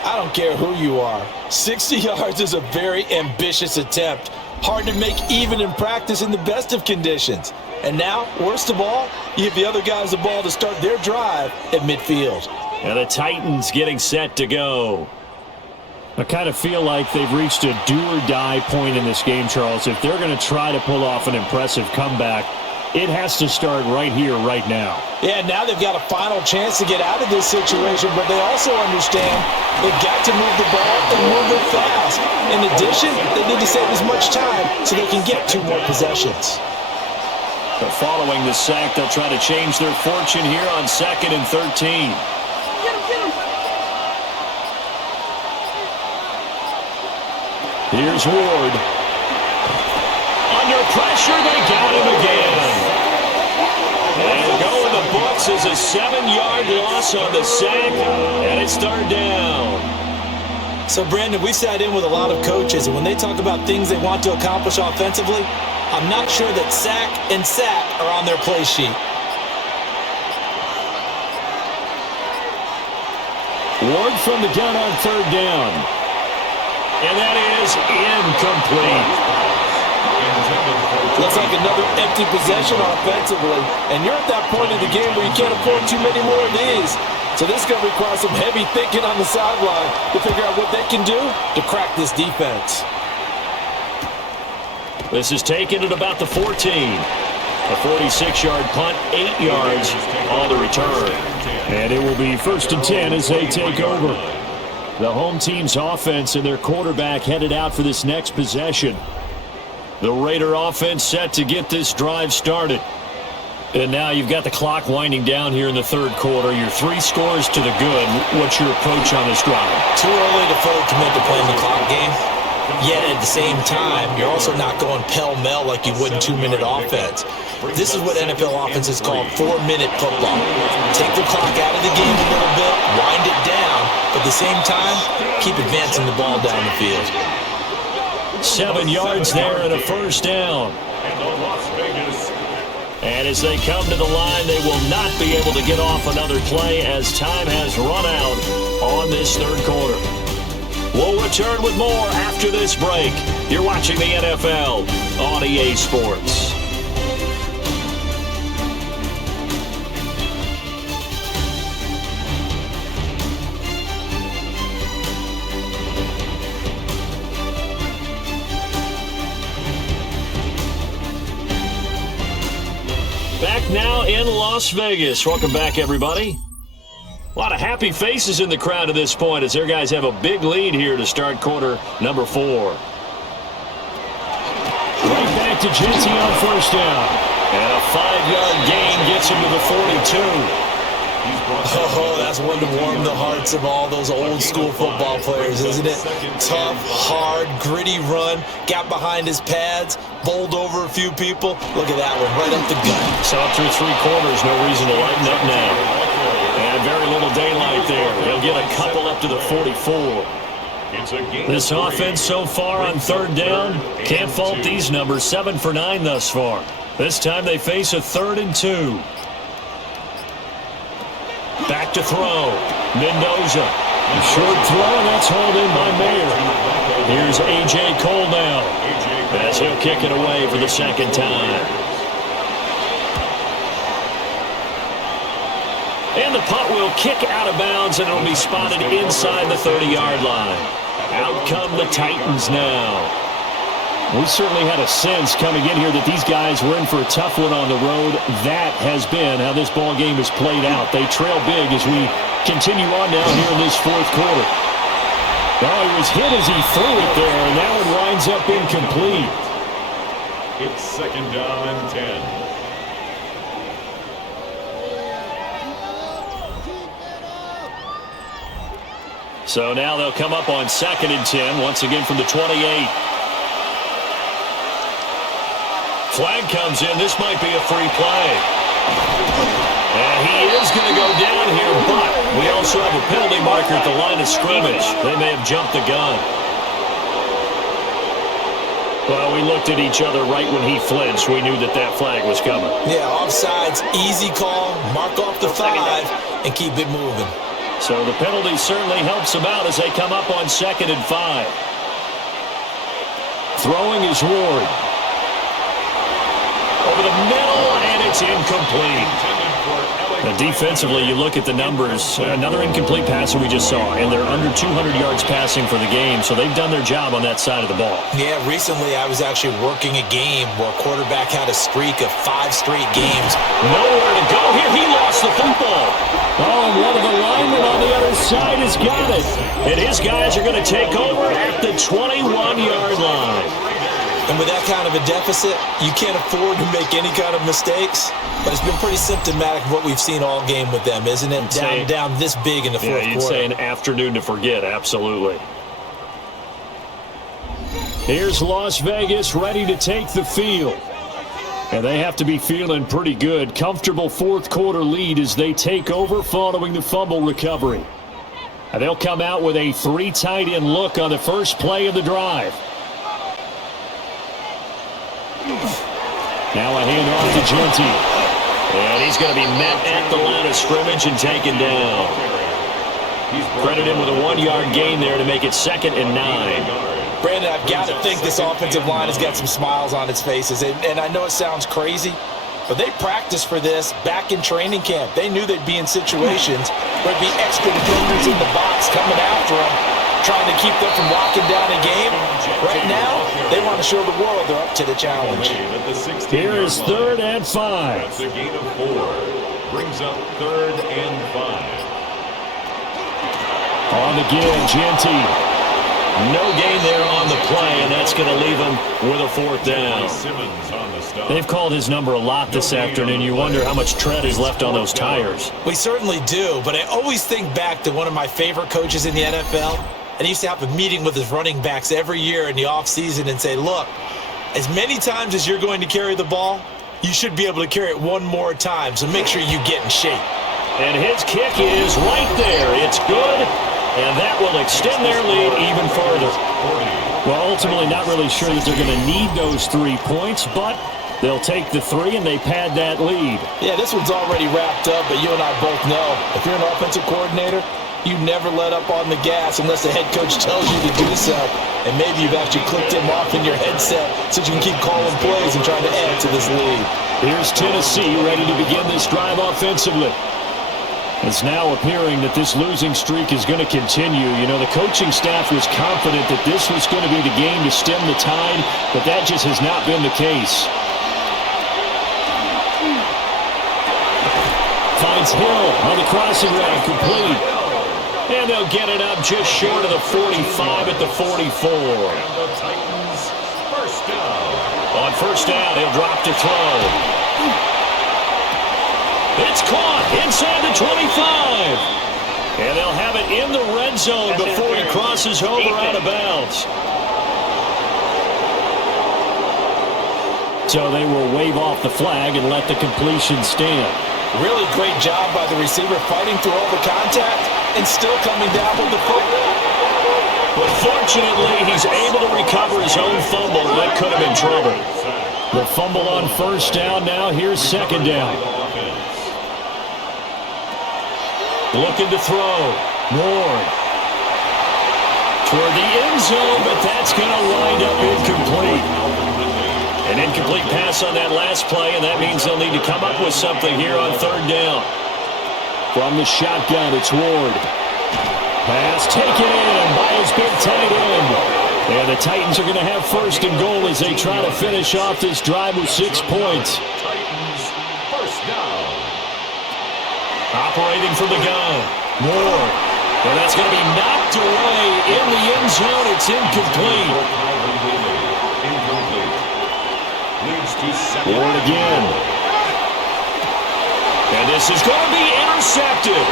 I don't care who you are. 60 yards is a very ambitious attempt. Hard to make even in practice in the best of conditions. And now, worst of all, you give the other guys the ball to start their drive at midfield. And the Titans getting set to go. I kind of feel like they've reached a do-or-die point in this game, Charles. If they're going to try to pull off an impressive comeback, it has to start right here, right now. Yeah, now they've got a final chance to get out of this situation, but they also understand they've got to move the ball and move it fast. In addition, they need to save as much time so they can get 2 more possessions. But following the sack, they'll try to change their fortune here on 2nd and 13. Here's Ward. Under pressure, they got him again. And go in the books as a 7-yard loss on the sack, and it's 3rd down. So, Brandon, we sat in with a lot of coaches, and when they talk about things they want to accomplish offensively, I'm not sure that sack and sack are on their play sheet. Ward from the gun on 3rd down. And that is incomplete. Looks like another empty possession offensively, and you're at that point in the game where you can't afford too many more of these. So this is going to require some heavy thinking on the sideline to figure out what they can do to crack this defense. This is taken at about the 14. A 46-yard punt, 8 yards on the return. And it will be 1st and 10 as they take over. The home team's offense and their quarterback headed out for this next possession. The Raider offense set to get this drive started. And now you've got the clock winding down here in the 3rd quarter. You're 3 scores to the good. What's your approach on this drive? Too early to fully commit to playing the clock game. Yet at the same time, you're also not going pell-mell like you would in 2-minute offense. This is what NFL offenses call 4-minute football. Take the clock out of the game a little bit, wind it down, but at the same time, keep advancing the ball down the field. 7 yards there and a 1st down. And as they come to the line, they will not be able to get off another play as time has run out on this 3rd quarter. We'll return with more after this break. You're watching the NFL on EA Sports. Back now in Las Vegas. Welcome back, everybody. A lot of happy faces in the crowd at this point as their guys have a big lead here to start quarter number 4. Right back to Genty on 1st down. And a 5-yard gain gets him to the 42. Oh, That's one to warm the hearts of all those old-school football players, isn't it? Tough, hard, gritty run, got behind his pads, bowled over a few people. Look at that one, right up the gut. So through 3 quarters, no reason to lighten up now. And very little daylight there. He'll get a couple up to the 44. This offense so far on 3rd down, can't fault these numbers. 7 for 9 thus far. This time they face a 3rd and 2. Back to throw. Mendoza. A short throw, and that's hauled in by Mayer. Here's A.J. Cole now, as he'll kick it away for the 2nd time. And the punt will kick out of bounds, and it'll be spotted inside the 30-yard line. Out come the Titans now. We certainly had a sense coming in here that these guys were in for a tough one on the road. That has been how this ball game has played out. They trail big as we continue on now here in this 4th quarter. Well, he was hit as he threw it there, and that one winds up incomplete. It's 2nd down and 10. So now they'll come up on 2nd and 10, once again from the 28. Flag comes in. This might be a free play. And he is going to go down here, but we also have a penalty marker at the line of scrimmage. They may have jumped the gun. Well, we looked at each other right when he flinched. We knew that that flag was coming. Yeah, offsides, easy call, mark off the 5, and keep it moving. So the penalty certainly helps them out as they come up on 2nd and 5. Throwing is Ward. Over the middle, and it's incomplete. Now, defensively, you look at the numbers. Another incomplete pass that we just saw, and they're under 200 yards passing for the game, so they've done their job on that side of the ball. Yeah, recently I was actually working a game where a quarterback had a streak of 5 straight games. Nowhere to go here. He lost the football. Oh, and one of the linemen on the other side has got it. And his guys are going to take over at the 21-yard line. And with that kind of a deficit, you can't afford to make any kind of mistakes. But it's been pretty symptomatic of what we've seen all game with them, isn't it? Down this big in the 4th quarter. Yeah, you'd say an afternoon to forget, absolutely. Here's Las Vegas ready to take the field. And they have to be feeling pretty good. Comfortable 4th quarter lead as they take over following the fumble recovery. And they'll come out with a 3 tight end look on the first play of the drive. Now a handoff to Genty. And he's going to be met at the line of scrimmage and taken down. Credit him with a 1-yard gain there to make it 2nd and 9. Brandon, I've got to think this offensive line has got some smiles on its faces. And I know it sounds crazy, but they practiced for this back in training camp. They knew they'd be in situations where it'd be extra defenders in the box coming after them, trying to keep them from locking down a game. Right now, they want to show the world they're up to the challenge. Here is 3rd and 5. That's a gain of 4. Brings up 3rd and 5. On the give, Genty. No gain there on the play, and that's going to leave him with a 4th down. They've called his number a lot this afternoon. You wonder how much tread is left on those tires. We certainly do, but I always think back to one of my favorite coaches in the NFL, and he used to have a meeting with his running backs every year in the offseason and say, look, as many times as you're going to carry the ball, you should be able to carry it one more time, so make sure you get in shape. And his kick is right there. It's good, and that will extend their lead even further. Well, ultimately not really sure that they're going to need those 3 points, but they'll take the 3 and they pad that lead. Yeah, this one's already wrapped up, but you and I both know if you're an offensive coordinator, you never let up on the gas unless the head coach tells you to do so. And maybe you've actually clicked him off in your headset so you can keep calling plays and trying to add to this lead. Here's Tennessee ready to begin this drive offensively. It's now appearing that this losing streak is going to continue. You know, the coaching staff was confident that this was going to be the game to stem the tide, but that just has not been the case. Finds Hill on the crossing route, complete. And they'll get it up just short of the 45 at the 44. And the Titans, first down. On first down, he'll drop to throw. It's caught inside the 25. And they'll have it in the red zone before he crosses over out of bounds. So they will wave off the flag and let the completion stand. Really great job by the receiver fighting through all the contact and still coming down with the football. But fortunately, he's able to recover his own fumble. That could have been trouble. The fumble on first down now. Here's second down. Looking to throw. Ward. Toward the end zone, but that's going to wind up incomplete. An incomplete pass on that last play, and that means they'll need to come up with something here on third down. From the shotgun, it's Ward. Pass taken in by his big tight end. And the Titans are going to have first and goal as they try to finish off this drive with 6 points. Titans first down. Operating from the gun. Ward. And that's going to be knocked away in the end zone. It's incomplete. Ward again. And this is going to be intercepted.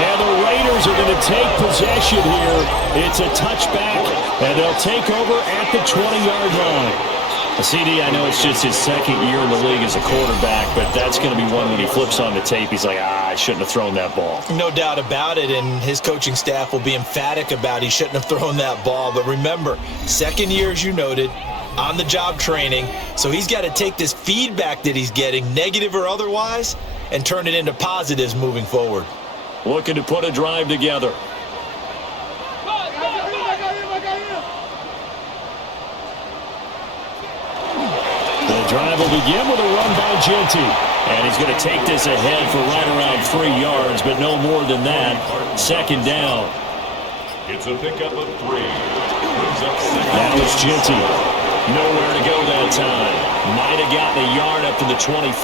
And the Raiders are going to take possession here. It's a touchback, and they'll take over at the 20-yard line. CD, I know it's just his second year in the league as a quarterback, but that's going to be one when he flips on the tape. He's like, I shouldn't have thrown that ball. No doubt about it, and his coaching staff will be emphatic about he shouldn't have thrown that ball. But remember, second year, as you noted, on-the-job training, so he's got to take this feedback that he's getting, negative or otherwise, and turn it into positives moving forward. Looking to put a drive together. The drive will begin with a run by Genty. And he's going to take this ahead for right around 3 yards, but no more than that. Second down. It's a pickup of 3. That was Genty. Nowhere to go that time. Might have gotten a yard up to the 25.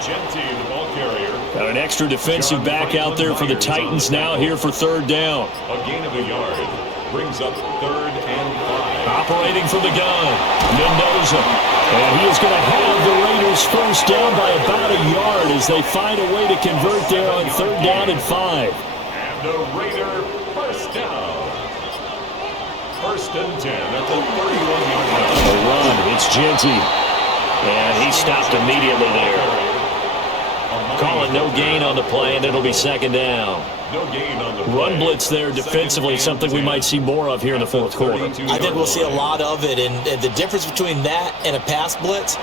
Genty, the ball carrier. Got an extra defensive back out there for the Titans now here for third down. A gain of a yard. Brings up 3rd and 5. Operating from the gun, Mendoza. And he is going to have the Raiders first down by about a yard as they find a way to convert there on 3rd down and 5. And the Raider first down. 1st and 10 at the 31-yard line. A run, it's Genty. And he stopped immediately there. Call it no gain on the play, and it'll be second down. No gain on the play. Run blitz there defensively, something we might see more of here in the fourth quarter. I think we'll see a lot of it, and the difference between that and a pass blitz,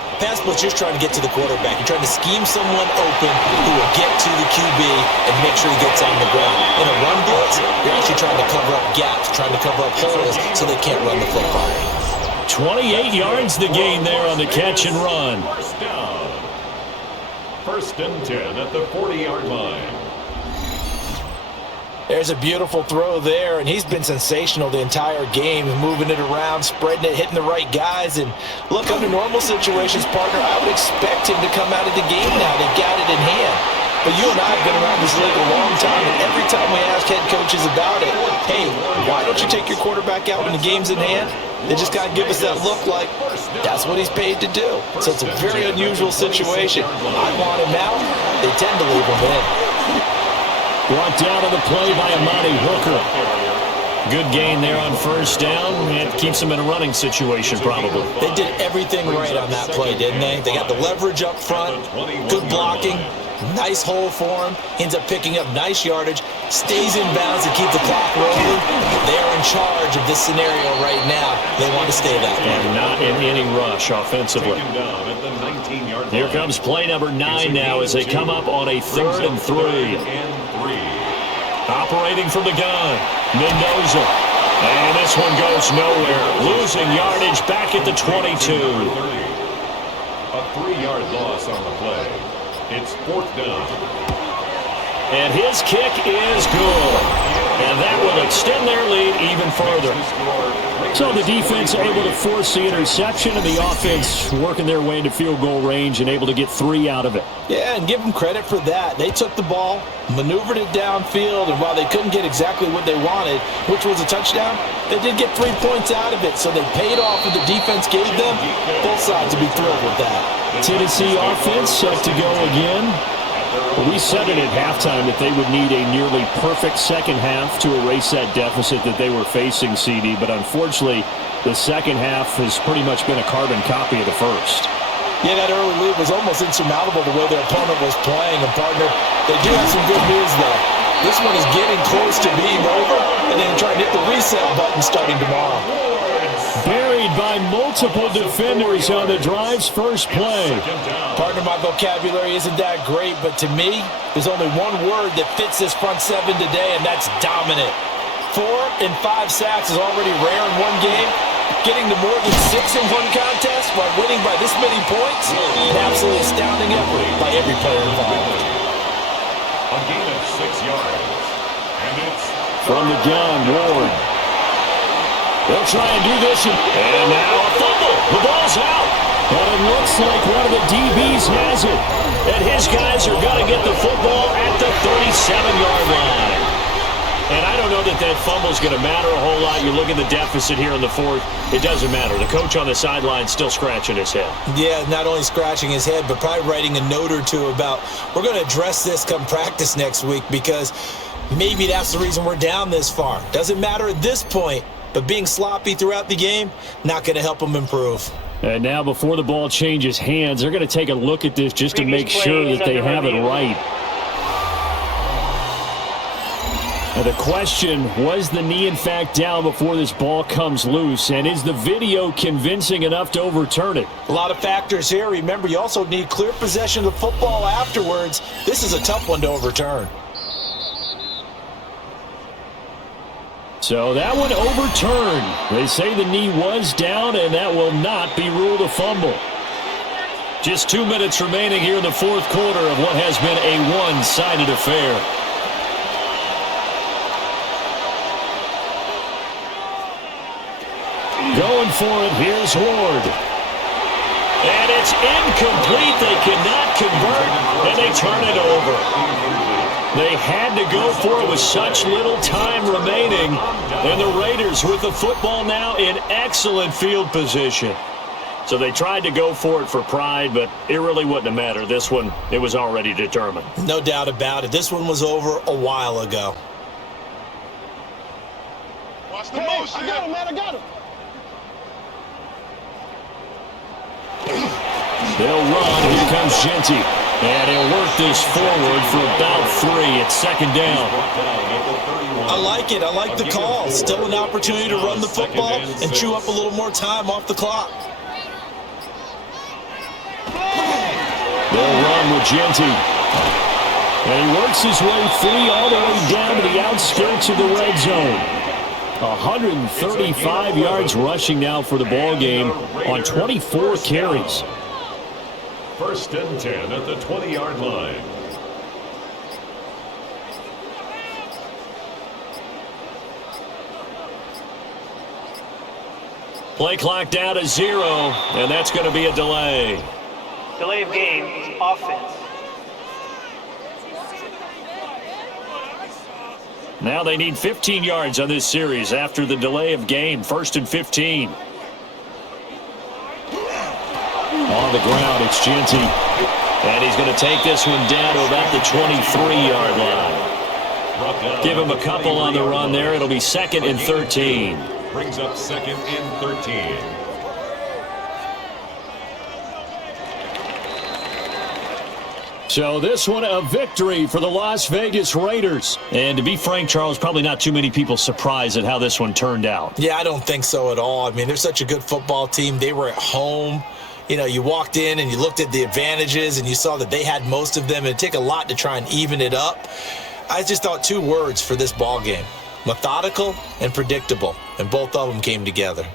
you're trying to get to the quarterback. You're trying to scheme someone open who will get to the QB and make sure he gets on the ground. In a run blitz, you're actually trying to cover up gaps, trying to cover up holes so they can't run the football. 28 yards the gain there on the catch and run. First down. 1st and 10 at the 40-yard line. There's a beautiful throw there, and he's been sensational the entire game, moving it around, spreading it, hitting the right guys. And look, under normal situations, partner, I would expect him to come out of the game now. They got it in hand. But you and I have been around this league a long time, and every time we ask head coaches about it, hey, why don't you take your quarterback out when the game's in hand? They just got to give us that look like that's what he's paid to do. So it's a very unusual situation. I want him out. They tend to leave him in. Brought down on the play by Amani Hooker. Good gain there on first down. It keeps them in a running situation, probably. They did everything right on that play, didn't they? They got the leverage up front, good blocking, nice hole for him, ends up picking up nice yardage, stays in bounds to keep the clock rolling. They're in charge of this scenario right now. They want to stay that way. And not in any rush offensively. Here comes play number 9 now as they come up on a 3rd and 3. Operating from the gun, Mendoza. And this one goes nowhere. Losing yardage back at the 22. A 3-yard loss on the play. It's 4th down. And his kick is good. And that will extend their lead even further. So the defense able to force the interception, and the offense working their way into field goal range and able to get 3 out of it. Yeah, and give them credit for that. They took the ball, maneuvered it downfield, and while they couldn't get exactly what they wanted, which was a touchdown, they did get 3 points out of it, so they paid off what the defense gave them. Both sides would be thrilled with that. Tennessee offense set to go again. We said it at halftime that they would need a nearly perfect second half to erase that deficit that they were facing, CD. But unfortunately, the second half has pretty much been a carbon copy of the first. Yeah, that early lead was almost insurmountable the way their opponent was playing. And, partner, they do have some good news, though. This one is getting close to being over, and then trying to hit the reset button starting tomorrow. Buried by multiple defenders on the drive's first play. Partner, my vocabulary isn't that great, but to me, there's only one word that fits this front seven today, and that's dominant. 4 and 5 sacks is already rare in one game. Getting to more than 6 in one contest while winning by this many points, an absolutely astounding effort by every player involved. A gain of 6 yards. And it's from the gun, Ward. They'll try and do this, and now a fumble. The ball's out. But it looks like one of the DBs has it. And his guys are going to get the football at the 37-yard line. And I don't know that that fumble's going to matter a whole lot. You look at the deficit here in the fourth, it doesn't matter. The coach on the sideline still scratching his head. Yeah, not only scratching his head, but probably writing a note or two about, we're going to address this come practice next week because maybe that's the reason we're down this far. Doesn't matter at this point, but being sloppy throughout the game, not going to help them improve. And now before the ball changes hands, they're going to take a look at this just to make sure that they have it right. Now the question, was the knee in fact down before this ball comes loose? And is the video convincing enough to overturn it? A lot of factors here. Remember, you also need clear possession of the football afterwards. This is a tough one to overturn. So that one overturned. They say the knee was down, and that will not be ruled a fumble. Just 2 minutes remaining here in the fourth quarter of what has been a one-sided affair. Going for it, here's Ward. And it's incomplete. They cannot convert, and they turn it over. They had to go for it with such little time remaining. And the Raiders with the football now in excellent field position. So they tried to go for it for pride, but it really wouldn't have mattered. This one, it was already determined. No doubt about it. This one was over a while ago. Watch the motion. I got him, man. I got him. They'll run. Here comes Genty. And he'll work this forward for about 3. It's second down. I like it. I like the call. Still an opportunity to run the football and chew up a little more time off the clock. They'll run with Genty. And he works his way free all the way down to the outskirts of the red zone. 135 yards rushing now for the ball game on 24 carries. First and 10 at the 20-yard line. Play clock down to 0, and that's going to be a delay. Delay of game is offense. Now they need 15 yards on this series after the delay of game. First and 15. On the ground, it's Genty. And he's going to take this one down to about the 23-yard line. Give him a couple on the run there. It'll be second and 13. Brings up second and 13. So this one a victory for the Las Vegas Raiders. And to be frank, Charles, probably not too many people surprised at how this one turned out. Yeah, I don't think so at all. I mean, they're such a good football team. They were at home. You know, you walked in and you looked at the advantages and you saw that they had most of them. It'd take a lot to try and even it up. I just thought 2 words for this ball game: methodical and predictable. And both of them came together.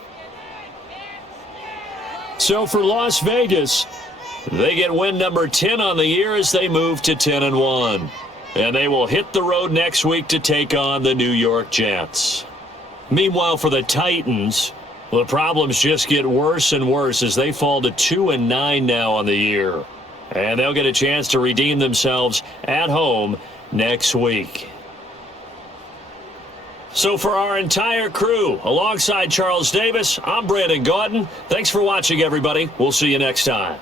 So for Las Vegas, they get win number 10 on the year as they move to 10-1. And they will hit the road next week to take on the New York Jets. Meanwhile, for the Titans, the problems just get worse and worse as they fall to 2-9 now on the year. And they'll get a chance to redeem themselves at home next week. So for our entire crew, alongside Charles Davis, I'm Brandon Gautin. Thanks for watching, everybody. We'll see you next time.